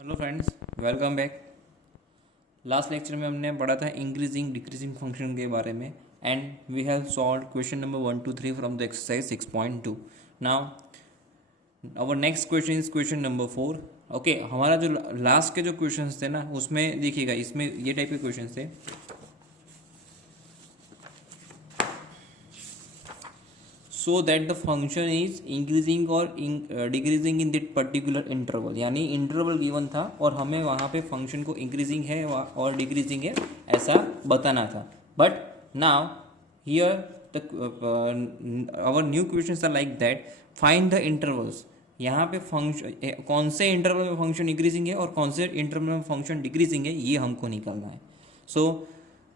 Hello friends, welcome back. Last lecture में हमने पढ़ा था इंक्रीजिंग डिक्रीजिंग फंक्शन के बारे में and we have solve question number 1 2 3 from the exercise 6.2। Now our next question is question number 4। Okay, हमारा जो लास्ट के जो क्वेश्चंस थे ना, उसमें देखिएगा, इसमें ये टाइप के क्वेश्चंस थे। So that the function is increasing और decreasing in that particular interval, यानी इंटरवल गिवन था और हमें वहाँ पे फंक्शन को इंक्रीजिंग है और डिक्रीजिंग है ऐसा बताना था। But now here the our new questions are like that, find the intervals. यहाँ पे फंक्शन कौन से इंटरवल में फंक्शन इंक्रीजिंग है और कौन से इंटरवल में फंक्शन डिक्रीजिंग है, ये हमको निकालना है। सो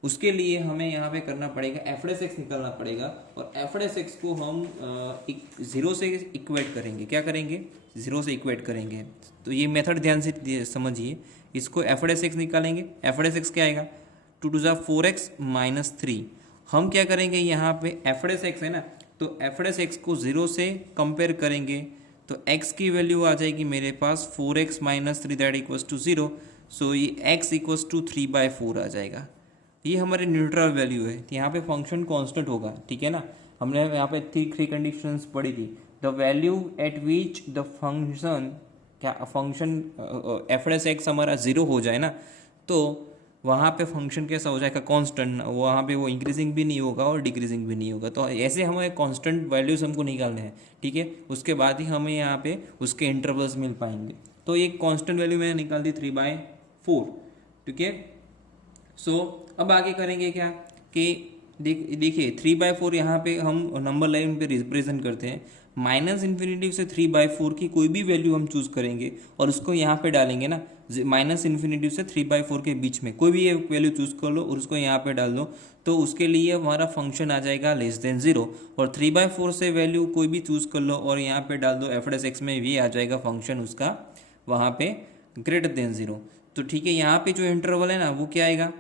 उसके लिए हमें यहाँ पे करना पड़ेगा एफ एस एक्स निकालना पड़ेगा, और एफ एस एक्स को हम ज़ीरो से इक्वेट करेंगे। क्या करेंगे? ज़ीरो से इक्वेट करेंगे। तो ये मेथड ध्यान से समझिए। इसको एफ एस एक्स निकालेंगे। एफ एस एक्स क्या आएगा? 2 × 4x - 3। हम क्या करेंगे, यहाँ पे एफ एस एक्स है ना, तो एफ एस एक्स को ज़ीरो से कंपेयर करेंगे तो x की वैल्यू आ जाएगी मेरे पास 4x - 3 दैट इक्वल्स टू 0। सो ये x इक्वल्स टू 3/4 आ जाएगा। ये हमारे न्यूट्रल वैल्यू है, तो यहाँ पे फंक्शन कांस्टेंट होगा। ठीक है ना, हमने यहाँ पे थ्री कंडीशंस पढ़ी थी। The value eight which the function function F S x हमारा ज़ीरो हो जाए ना, तो वहाँ पे फंक्शन कैसा हो जाएगा? कांस्टेंट। वहाँ पे वो इंक्रीजिंग भी नहीं होगा और डिक्रीजिंग भी नहीं होगा। तो ऐसे हमें कांस्टेंट वैल्यूज हमको निकालने हैं। ठीक है, उसके बाद ही हमें यहाँ पे उसके इंटरवल्स मिल पाएंगे। तो एक कांस्टेंट वैल्यू मैंने निकाल दी 3/4। ठीक है, सो अब आगे करेंगे क्या कि देखिए 3/4 यहाँ पे हम नंबर लाइन पे रिप्रेजेंट करते हैं। -∞ से 3/4 की कोई भी वैल्यू हम चूज करेंगे और उसको यहाँ पे डालेंगे ना, -∞ से 3/4 के बीच में कोई भी एक वैल्यू चूज कर लो और उसको यहाँ पे डाल दो, तो उसके लिए हमारा फंक्शन आ जाएगा <0। और 3/4 से वैल्यू कोई भी चूज कर लो और यहाँ पे डाल दो एफ एस एक्स में, भी आ जाएगा फंक्शन उसका वहाँ पे <0। तो ठीक है, यहाँ पे जो इंटरवल है ना वो क्या आएगा?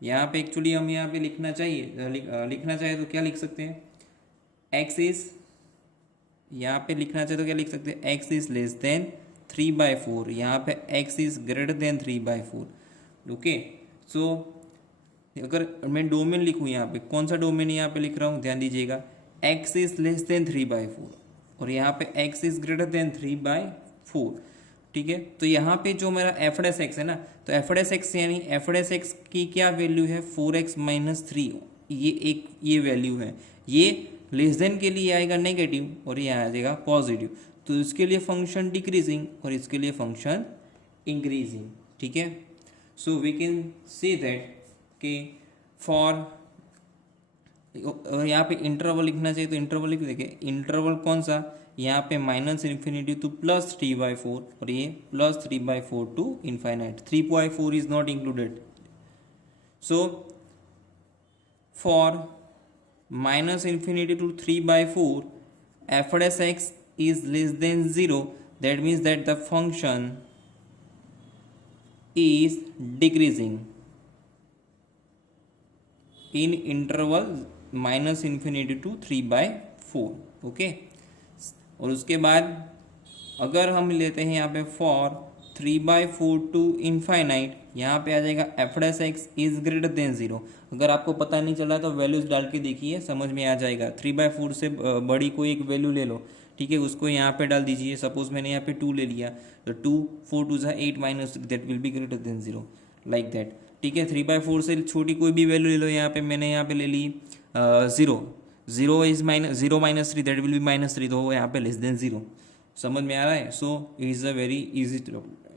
यहाँ पे एक्चुअली हम यहाँ पे लिखना चाहिए लिखना चाहिए तो क्या लिख सकते हैं? एक्स इज, यहाँ पे लिखना चाहिए तो क्या लिख सकते हैं? X is <3/4। यहाँ पे एक्स इज <3/4। ओके, सो अगर मैं डोमेन लिखूँ, यहाँ पे कौन सा डोमेन यहाँ पे लिख रहा हूँ, ध्यान दीजिएगा। एक्स इज <3/4 और यहाँ पे एक्स इज <3/4। ठीक है, तो यहाँ पे जो मेरा एफ एस एक्स है ना, तो एफ एस एक्स यानी एफ एस एक्स की क्या वैल्यू है? 4x - 3। ये वैल्यू है। ये लेस देन के लिए आएगा नेगेटिव और ये आ जाएगा पॉजिटिव। तो इसके लिए फंक्शन डिक्रीजिंग और इसके लिए फंक्शन इंक्रीजिंग। ठीक है, so we can say that कि फॉर यहाँ पे इंटरवल लिखना चाहिए तो इंटरवल लिख देखिए। इंटरवल कौन सा? यहाँ पे -∞ to +3/4 और ये +3/4 to ∞। 3/4 is not included. So for -∞ to 3/4 F S x is less than 0, that means that the function is decreasing in interval -∞ to 3/4। Okay, और उसके बाद अगर हम लेते हैं यहाँ पे फॉर 3/4 to ∞, यहाँ पे आ जाएगा एफ एस एक्स इज >0। अगर आपको पता नहीं चला तो वैल्यूज डाल के देखिए, समझ में आ जाएगा। 3/4 से बड़ी कोई एक वैल्यू ले लो। ठीक है, उसको यहाँ पे डाल दीजिए। सपोज मैंने यहाँ पे 2 ले लिया, तो 2 4 2 8 - that will be >0, like that. ठीक है, 3/4 से छोटी कोई भी वैल्यू ले लो। यहाँ पे मैंने यहाँ पे ले ली 0। 0 इज -3 दैट विल बी -3, तो वो यहाँ पे <0। समझ में आ रहा है? So is a very easy,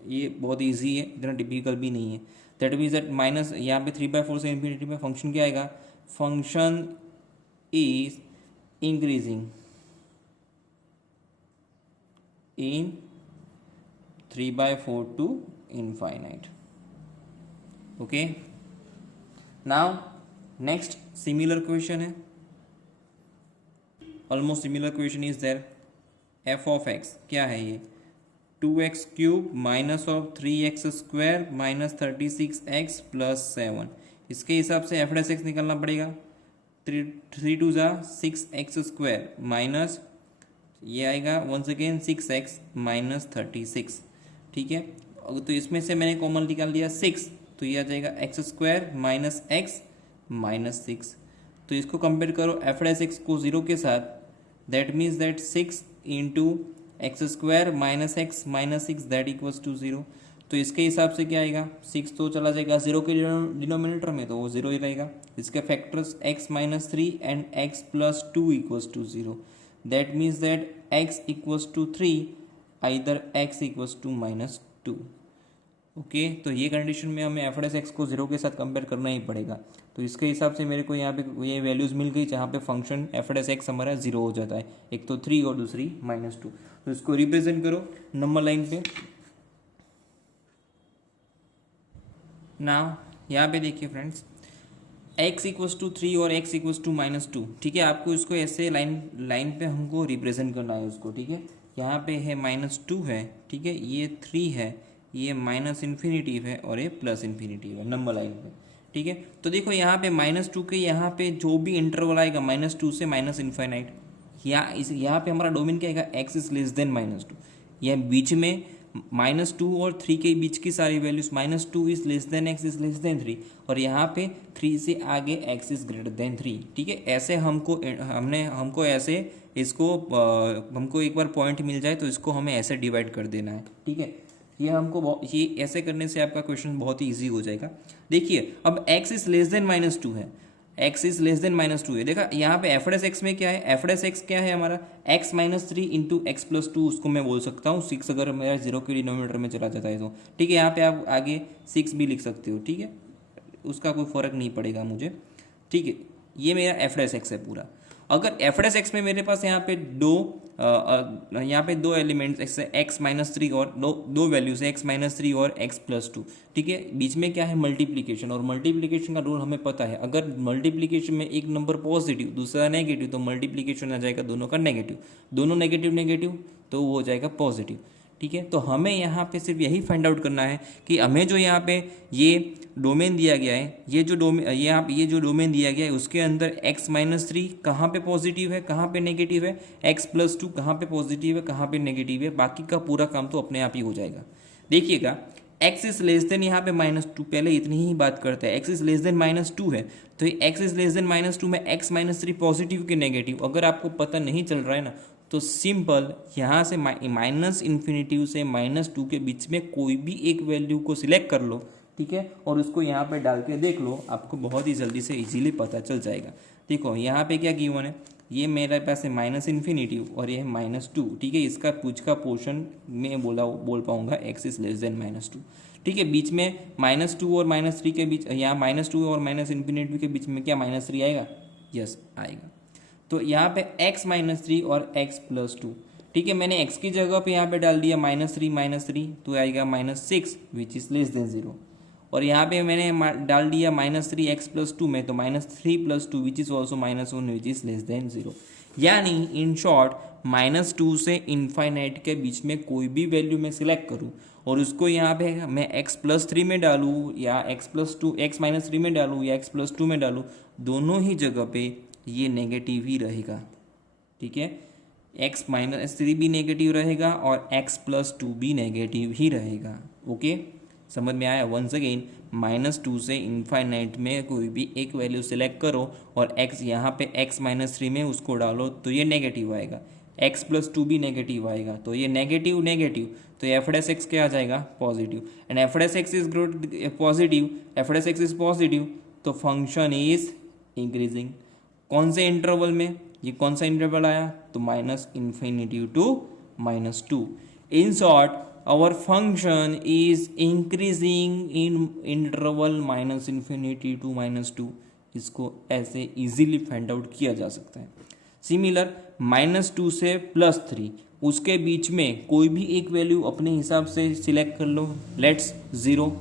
ये बहुत इजी है, इतना टिपिकल भी नहीं है। दैट मीन्स दैट माइनस यहाँ पे 3/4 से इन्फिनिटी में फंक्शन क्या आएगा? Function is increasing in 3/4 to ∞। Okay, now next similar question है, almost similar question is there. F of X क्या है? ये 2x³ -3x² -36x + 7। इसके हिसाब से एफ एस एक्स निकालना पड़ेगा। 3 2 6x² माइनस ये आएगा वंस अगेन 6x - 36। ठीक है, तो इसमें से मैंने कॉमन निकाल लिया 6, तो ये आ जाएगा x square minus x minus 6। तो इसको कंपेयर करो एफ डैश एक्स को 0 के साथ, that means that 6 into x square minus x minus 6 that equals to 0। तो इसके हिसाब से क्या आएगा, 6 तो चला जाएगा 0 के डिनोमिनेटर में, तो वो 0 ही रहेगा। इसके factors x minus 3 and x plus 2 equals to 0, that means that x equals to 3 either x equals to minus 2। Okay, तो ये कंडीशन में हमें एफ डैश एक्स को 0 के साथ कंपेयर करना ही पड़ेगा। तो इसके हिसाब से मेरे को यहाँ पे ये वैल्यूज़ मिल गई जहाँ पे फंक्शन एफ डैश एक्स हमारा 0 हो जाता है, एक तो 3 और दूसरी -2। तो इसको रिप्रेजेंट करो नंबर लाइन पे। नाउ यहाँ पे देखिए फ्रेंड्स, x इक्वल्स टू 3 और x इक्वल्स टू -2, ठीक है। आपको इसको ऐसे लाइन पे हमको रिप्रेजेंट करना है उसको, ठीक है। यहाँ पे है -2 है, ठीक है, ये 3 है, ये माइनस इन्फिनिटिव है और ये प्लस इन्फिनिटिव है नंबर लाइन पे, ठीक है। तो देखो यहाँ पे -2 के यहाँ पे जो भी इंटरवल आएगा -2 से माइनस इन्फाइनाइट, यहाँ पे हमारा डोमेन क्या आएगा, x इज लेस देन -2। यह बीच में -2 और 3 के बीच की सारी values, -2 is less then x is less then 3, और यहाँ पे 3 से आगे x इज ग्रेटर देन 3, ठीक है। ऐसे हमको ऐसे इसको हमको एक बार पॉइंट मिल जाए तो इसको हमें ऐसे डिवाइड कर देना है, ठीक है। ये ऐसे करने से आपका क्वेश्चन बहुत ही ईजी हो जाएगा। देखिए अब x इज लेस देन -2 है, x इज लेस देन -2 है। देखा यहाँ पे एफ डैश एक्स में क्या है, एफ डैश एक्स क्या है हमारा, x minus 3 into x plus 2, उसको मैं बोल सकता हूँ 6 अगर मेरा 0 के डिनोमिनेटर में चला जाता है तो, ठीक है। यहाँ पे आप आगे 6 भी लिख सकते हो, ठीक है, उसका कोई फर्क नहीं पड़ेगा मुझे, ठीक है। ये मेरा एफ डैश एक्स है पूरा। अगर एफ डैश एक्स में मेरे पास यहाँ पे दो एलिमेंट्स एक्स माइनस 3 और दो वैल्यूज है एक्स माइनस 3 और एक्स प्लस 2, ठीक है। बीच में क्या है, मल्टीप्लीकेशन, और मल्टीप्लीकेशन का रूल हमें पता है, अगर मल्टीप्लीकेशन में एक नंबर पॉजिटिव दूसरा नेगेटिव तो मल्टीप्लीकेशन आ जाएगा दोनों का नेगेटिव, दोनों नेगेटिव तो वो हो जाएगा पॉजिटिव, ठीक है। तो हमें यहाँ पे सिर्फ यही फाइंड आउट करना है कि हमें जो यहाँ पे ये डोमेन दिया गया है, ये जो डोमेन दिया गया है उसके अंदर x माइनस 3 कहाँ पे पॉजिटिव है कहाँ पे नेगेटिव है, x प्लस 2 कहाँ पे पॉजिटिव है कहाँ पे नेगेटिव है, बाकी का पूरा काम तो अपने आप ही हो जाएगा। देखिएगा x इज लेस देन, यहाँ पे -2, पहले इतनी ही बात करते हैं, x इज लेस देन -2 है, तो x इज लेस देन -2 में x माइनस 3 पॉजिटिव के नेगेटिव अगर आपको पता नहीं चल रहा है ना, तो सिंपल यहाँ से माइनस इन्फिनिटिव से -2 के बीच में कोई भी एक वैल्यू को सिलेक्ट कर लो, ठीक है, और उसको यहाँ पे डाल के देख लो, आपको बहुत ही जल्दी से इजीली पता चल जाएगा। देखो यहाँ पे क्या गिवन है, ये मेरे पास है माइनस इन्फिनिटिव और ये है -2, ठीक है। इसका कुछ का पोर्शन में बोल पाऊंगा x इज लेस देन -2, ठीक है। बीच में -2 और -3 के बीच, यहाँ -2 और माइनस इन्फिनिटिव के बीच में क्या -3 आएगा, यस आएगा। तो यहाँ पे x माइनस 3 और x प्लस 2, ठीक है। मैंने x की जगह पे यहाँ पे डाल दिया -3 तो आएगा -6 विच इज लेस देन 0, और यहाँ पे मैंने डाल दिया -3 x प्लस 2 में, तो -3 plus 2 which is also -1 which is less then 0। यानी इन शॉर्ट -2 से इनफाइनाइट के बीच में कोई भी वैल्यू मैं सिलेक्ट करूँ और उसको यहाँ पे मैं x प्लस 3 में डालूँ या x माइनस 3 में डालूँ या x प्लस 2 में डालूँ, दोनों ही जगह पे ये नेगेटिव ही रहेगा, ठीक है। x माइनस 3 भी नेगेटिव रहेगा और x प्लस 2 भी नेगेटिव ही रहेगा। ओके, समझ में आया। वंस अगेन -2 से इनफाइनाइट में कोई भी एक वैल्यू सेलेक्ट करो और x यहाँ पे x माइनस 3 में उसको डालो तो ये नेगेटिव आएगा, x प्लस 2 भी नेगेटिव आएगा, तो ये नेगेटिव तो एफ डैश एक्स क्या आ जाएगा, positive. And F dash x is positive, F dash x is positive, तो फंक्शन इज इंक्रीजिंग। कौन से इंटरवल में, ये कौन सा इंटरवल आया, तो -∞ to -2। In short our function is increasing in interval -∞ to -2। इसको ऐसे इजीली फाइंड आउट किया जा सकता है। सिमिलर -2 से +3 उसके बीच में कोई भी एक वैल्यू अपने हिसाब से सिलेक्ट कर लो, लेट्स 0।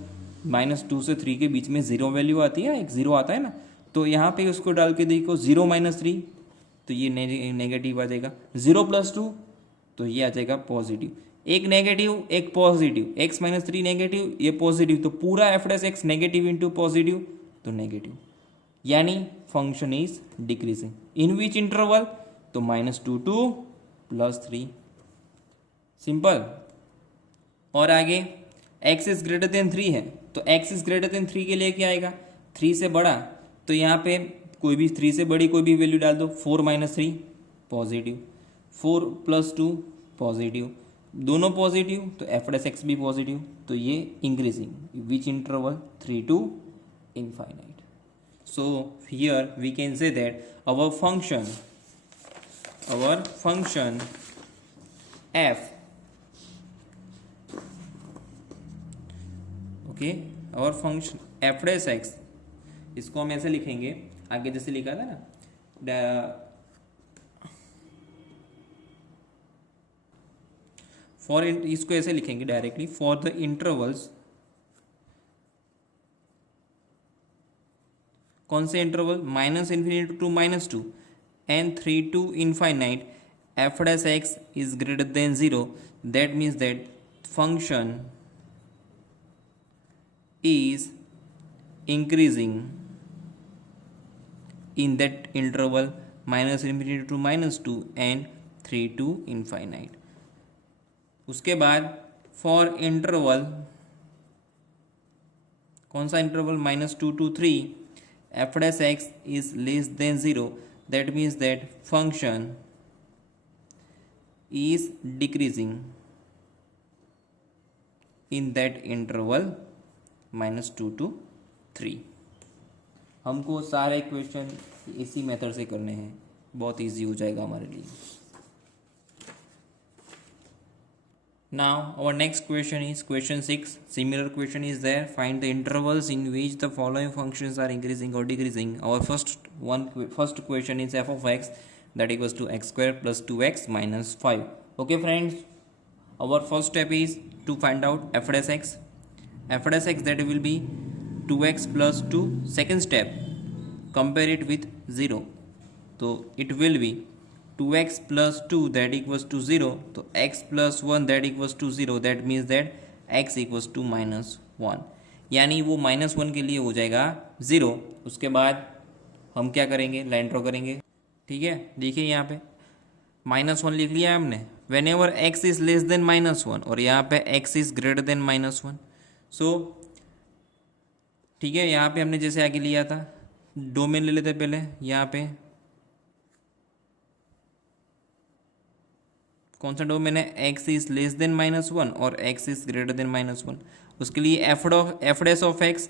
-2 से 3 के बीच में 0 वैल्यू आती है, एक 0 आता है ना, तो यहाँ पे उसको डाल के देखो 0 - 3 तो ये नेगेटिव आ जाएगा, 0 + 2 तो ये आ जाएगा पॉजिटिव, एक नेगेटिव एक पॉजिटिव, x माइनस 3 नेगेटिव ये पॉजिटिव, तो पूरा F dash x negative into positive तो नेगेटिव, यानी function is decreasing. In which interval, तो -2 to +3, सिंपल। और आगे x इज ग्रेटर देन 3 है, तो x इज ग्रेटर देन 3 के लिए क्या आएगा, 3 से बड़ा, तो यहाँ पे कोई भी 3 से बड़ी कोई भी वैल्यू डाल दो, 4 माइनस 3 पॉजिटिव, 4 प्लस 2 पॉजिटिव, दोनों पॉजिटिव, तो एफ डैश एक्स भी पॉजिटिव, तो ये increasing, which interval 3 to infinite. So here we can say that our function f, okay, our function f dash x, इसको हम ऐसे लिखेंगे, आगे जैसे लिखा था ना, फॉर, इसको ऐसे लिखेंगे डायरेक्टली, फॉर द इंटरवल्स, कौन से interval, minus infinity to minus two and 3 to infinite, F dash x is greater than 0, that means that function is increasing in that interval minus infinity to minus 2 and 3 to infinite. उसके बाद for interval, कौन सा interval, minus 2 to 3, F dash x is less then 0, that means that function is decreasing in that interval -2 to 3. हमको सारे question इसी method से करने हैं, बहुत इजी हो जाएगा हमारे लिए. Now our next question is question 6. Similar question is there. Find the intervals in which the following functions are increasing or decreasing. Our first question is f of x, that equals to x square plus 2x minus 5. Okay friends, our first step is to find out f dash x. F dash x, that will be 2x plus 2. Second step, compare it with 0. So it will be 2x plus 2 that equals to 0. तो x plus 1 that equals to 0. That means that x equals to -1. यानी वो -1 के लिए हो जाएगा 0. उसके बाद हम क्या करेंगे, लाइन ड्रॉ करेंगे. ठीक है, देखिए यहाँ पे -1 लिख लिया हमने. When ever x is less then -1 और यहाँ पे x इज ग्रेटर देन -1. सो ठीक है, यहाँ पे हमने जैसे आगे लिया था, डोमेन ले लेते पहले. यहाँ पे कौन सा डोमेन है, x इज लेस देन -1 और x इज ग्रेटर देन -1. उसके लिए एफ डैश ऑफ एक्स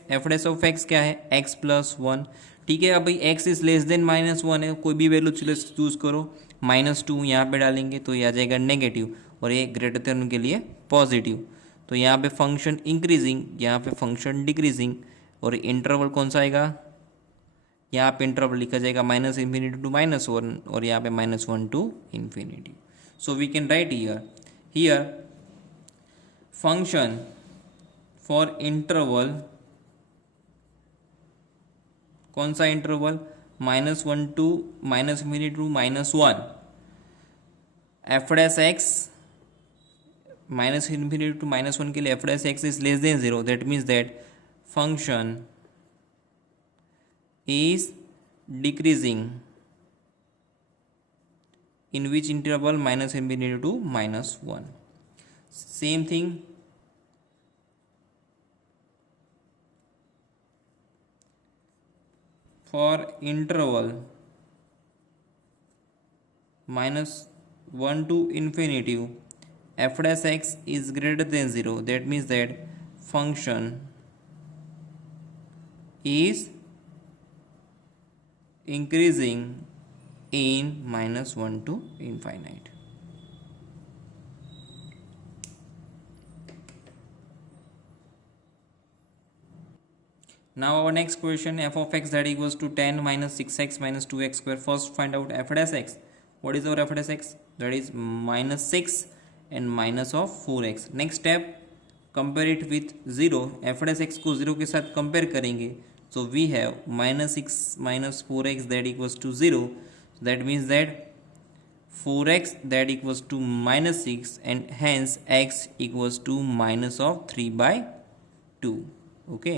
क्या है, x प्लस 1. ठीक है, अब भाई x इज लेस देन -1 है, कोई भी वैल्यू चूज करो. -2 यहाँ पे डालेंगे तो ये आ जाएगा नेगेटिव, और ये ग्रेटर देन के लिए पॉजिटिव. तो यहाँ पे फंक्शन इंक्रीजिंग, यहाँ पे फंक्शन डिक्रीजिंग, और इंटरवल कौन सा आएगा, यहाँ पे इंटरवल लिखा जाएगा -∞ to -1 और यहाँ पे -1 to infinity. So we can write here function for interval, कौन सा interval, -1 to -∞ to -1, F dash x -∞ to -1 के लिए F dash x is less then 0. That means that function is decreasing in which interval, -∞ to -1. Same thing for interval -1 to infinity, f dash x is greater than 0. That means that function is increasing in -1 to infinite. Now our next question, f of x that equals to 10 minus 6x minus 2x square. First find out f dash x. What is our f dash x? That is -6 and minus of 4x. Next step, compare it with 0. f dash x को 0 के साथ compare करेंगे. So we have -6 minus 4x that equals to 0. That means that 4x that equals to -6 and hence x equals to -3/2. Okay,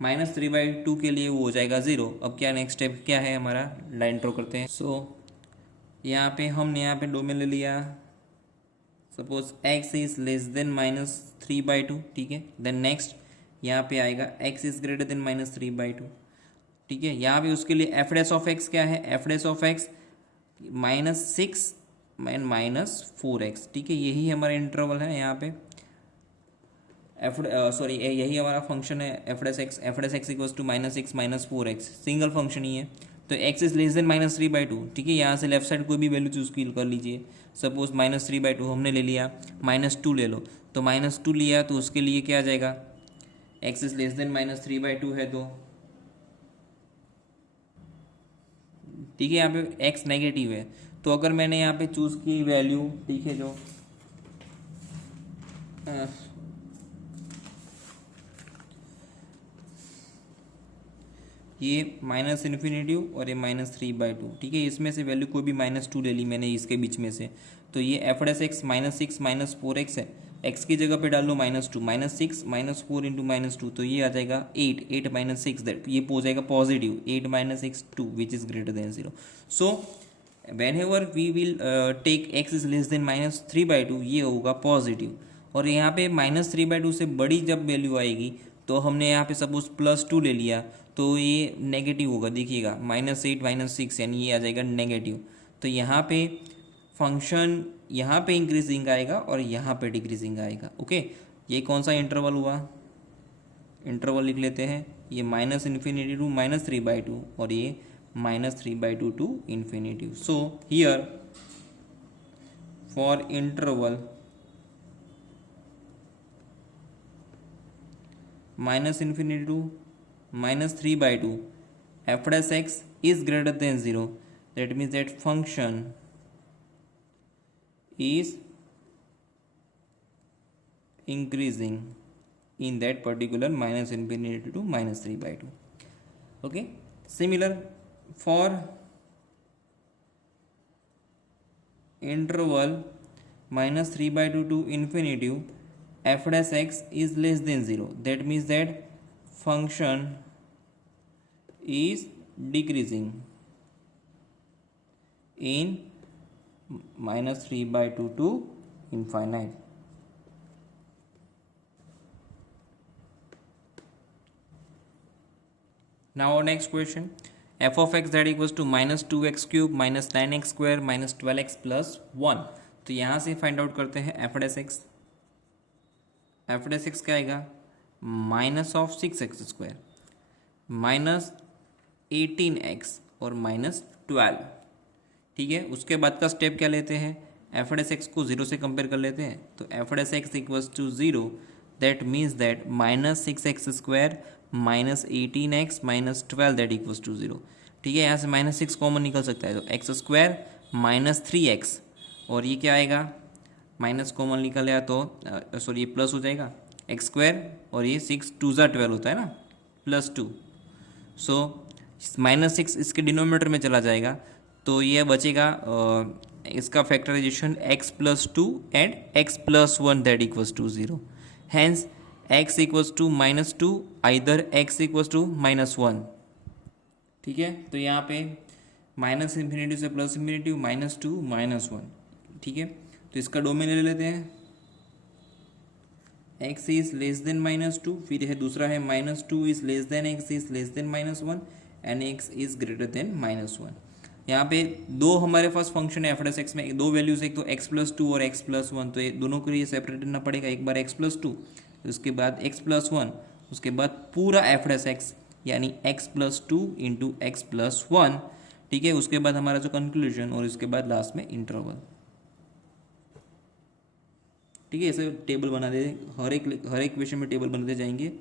-3/2 के लिए वो हो जाएगा 0. अब क्या नेक्स्ट स्टेप क्या है हमारा, लाइन ड्रॉ करते हैं. सो यहाँ पे हमने यहाँ पे डोमेन ले लिया suppose x is less than -3/2, ठीक है। देन नेक्स्ट यहाँ पे आएगा x इज ग्रेटर देन -3/2, ठीक है। यहाँ पे उसके लिए एफ डैश ऑफ एक्स क्या है, F dash of x -6 and -4x, ठीक है। यही हमारा इंटरवल है यहाँ पे सॉरी यही हमारा फंक्शन है F dash x equals two -6 -4x, single function ही है। तो x इज लेस देन -3/2, ठीक है। यहाँ से लेफ्ट साइड कोई भी वैल्यू चूज कर लीजिए। सपोज -3/2 हमने ले लिया, -2 ले लो, तो -2 लिया तो उसके लिए क्या आ जाएगा, x इज लेस देन -3/2 है तो ठीक है। यहाँ पे x नेगेटिव है, तो अगर मैंने यहाँ पे चूज की वैल्यू, ठीक है, जो ये -∞ और ये -3/2, ठीक है। इसमें से वैल्यू कोई भी -2 ले ली मैंने इसके बीच में से, तो ये एफ डैश एक्स -6 -4x है। x की जगह पे डाल लो -2, -6 -4 इंटू -2, तो ये आ जाएगा 8 -6, दैट ये हो जाएगा positive 8 -6 2 which is greater than 0। So when ever we will take x is less than -3/2, ये होगा पॉजिटिव। और यहाँ पे -3/2 से बड़ी जब वैल्यू आएगी तो हमने यहाँ पे सपोज +2 ले लिया तो ये नेगेटिव होगा, देखिएगा -8 -6, यानी ये आ जाएगा नेगेटिव। तो यहाँ पे फंक्शन यहाँ पे इंक्रीजिंग आएगा और यहाँ पे डिक्रीजिंग आएगा, ओके। ये कौन सा इंटरवल हुआ, इंटरवल लिख लेते हैं, ये -∞ टू -3/2 और ये -3/2 to infinity. So here for interval -∞ to -3/2 f dash x is greater than 0, that means that function is increasing in that particular -∞ to -3/2, okay. Similar for interval -3/2 to infinity, f dash x is less than 0, that means that function is decreasing in -3/2 to infinite. Now our next question, f of x that equals to -2x cube -9x square -12x plus 1। तो यहाँ से find out करते हैं f dash x। f dash x क्या आएगा, -6x² -18x और -12, ठीक है। उसके बाद का स्टेप क्या लेते हैं, एफ डैश एक्स को 0 से कंपेयर कर लेते हैं। तो F dash x equals to 0, that means that -6x² -18x -12 that equals to 0, ठीक है। यहाँ से -6 कॉमन निकल सकता है, तो x² -3x और ये क्या आएगा, माइनस कॉमन निकल आया तो सॉरी ये प्लस हो जाएगा x² और ये 6 2 ज़ा 12 होता है ना, +2। सो -6 इसके डिनोमिनेटर में चला जाएगा तो ये बचेगा इसका factorization x+2 and x+1 that equals to 0। Hence x equals to -2 either x equals to -1, ठीक है। तो यहाँ पे -∞ से +∞ -2 -1, ठीक है। तो इसका डोमेन ले लेते हैं, x इज लेस देन -2, फिर है दूसरा है -2 is less then x is less then -1 and x is greater then -1। यहाँ पे दो हमारे पास फंक्शन है एफ डैश एक्स में, दो वैल्यूज, एक तो x+2 और x+1, तो ये दोनों को लिए सेपरेट करना पड़ेगा। एक बार x+2, उसके बाद x+1, उसके बाद पूरा एफ डैश एक्स यानी x+2 इंटू x+1, ठीक है। उसके बाद हमारा जो कंक्लूजन और उसके बाद लास्ट में इंटरवल, ठीक है। ऐसे टेबल बना दे, हर एक क्वेश्चन में टेबल बनाते जाएंगे,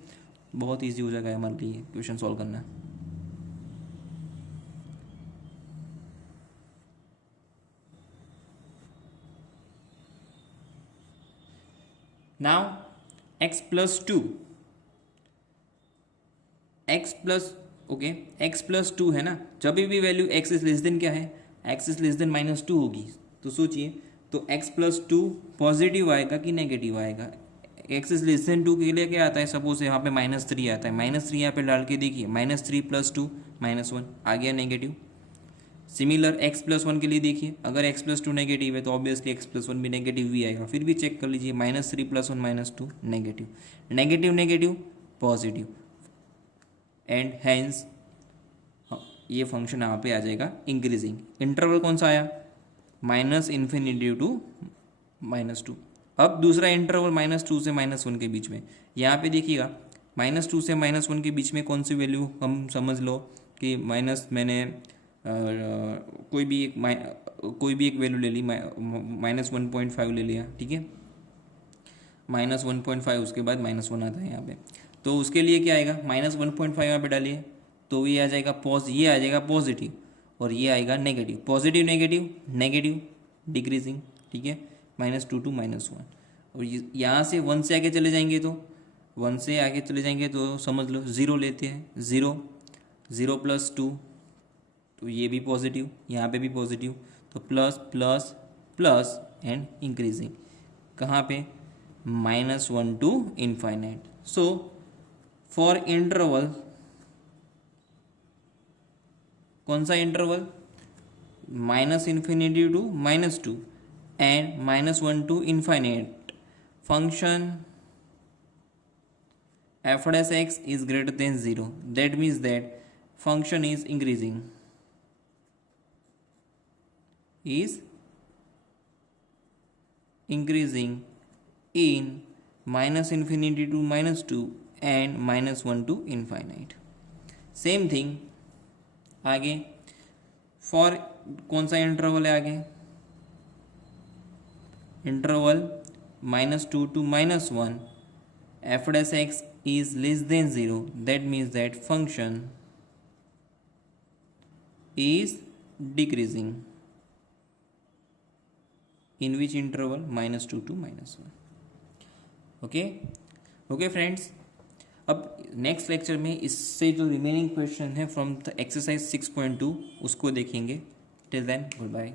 बहुत ईजी हो जाएगा हमारे लिए क्वेश्चन सॉल्व करना। नाउ x+2 x+2 है ना, जब भी value x is less then क्या है, x इज लेस देन -2 होगी। तो सोचिए, तो x+2 पॉजिटिव आएगा कि नेगेटिव आएगा। x इज लेस देन 2 के लिए क्या आता है, सपोज यहाँ पे -3 आता है, -3 यहाँ पे डाल के देखिए, -3 + 2 -1 आ गया negative. Similar x plus one के लिए देखिए, अगर x प्लस टू नेगेटिव है तो ऑब्वियसली x प्लस वन भी नेगेटिव ही आएगा। फिर भी चेक कर लीजिए, minus three plus one minus two negative, negative negative positive, and hence ये फंक्शन यहाँ पे आ जाएगा इंक्रीजिंग। इंटरवल कौन सा आया, minus infinity to minus two. अब दूसरा इंटरवल माइनस टू से माइनस वन के बीच में, यहाँ पे देखिएगा माइनस टू से माइनस वन के बीच में कौन सी वैल्यू, हम समझ लो कि माइनस मैंने कोई भी एक वैल्यू ले ली, माइनस 1.5 ले लिया, ठीक है, माइनस 1.5, उसके बाद माइनस वन आता है यहाँ पे, तो उसके लिए क्या आएगा, माइनस 1.5 यहाँ पे डालिए तो ये आ जाएगा ये आ जाएगा पॉजिटिव, और ये आएगा negative, positive negative negative decreasing, ठीक है, minus two to minus one. और यहाँ से वन से आगे चले जाएंगे तो समझ लो ज़ीरो लेते हैं, ज़ीरो प्लस टू, तो ये भी पॉजिटिव, यहाँ पे भी पॉजिटिव, तो plus plus plus and increasing, कहाँ पे, minus one to infinite. So for interval, कौन सा interval, minus infinity to minus two and minus one to infinite, function f dash x is greater than 0, that means that function is increasing, in minus infinity to minus 2 and minus 1 to infinite। Same thing आगे, for कौन सा interval है आगे, interval minus two to minus one, f dash x is less than 0, that means that function is decreasing, in which interval, minus 2 to minus 1। Okay friends, अब next lecture में इससे जो remaining question है from the exercise 6.2 उसको देखेंगे। Till then good bye.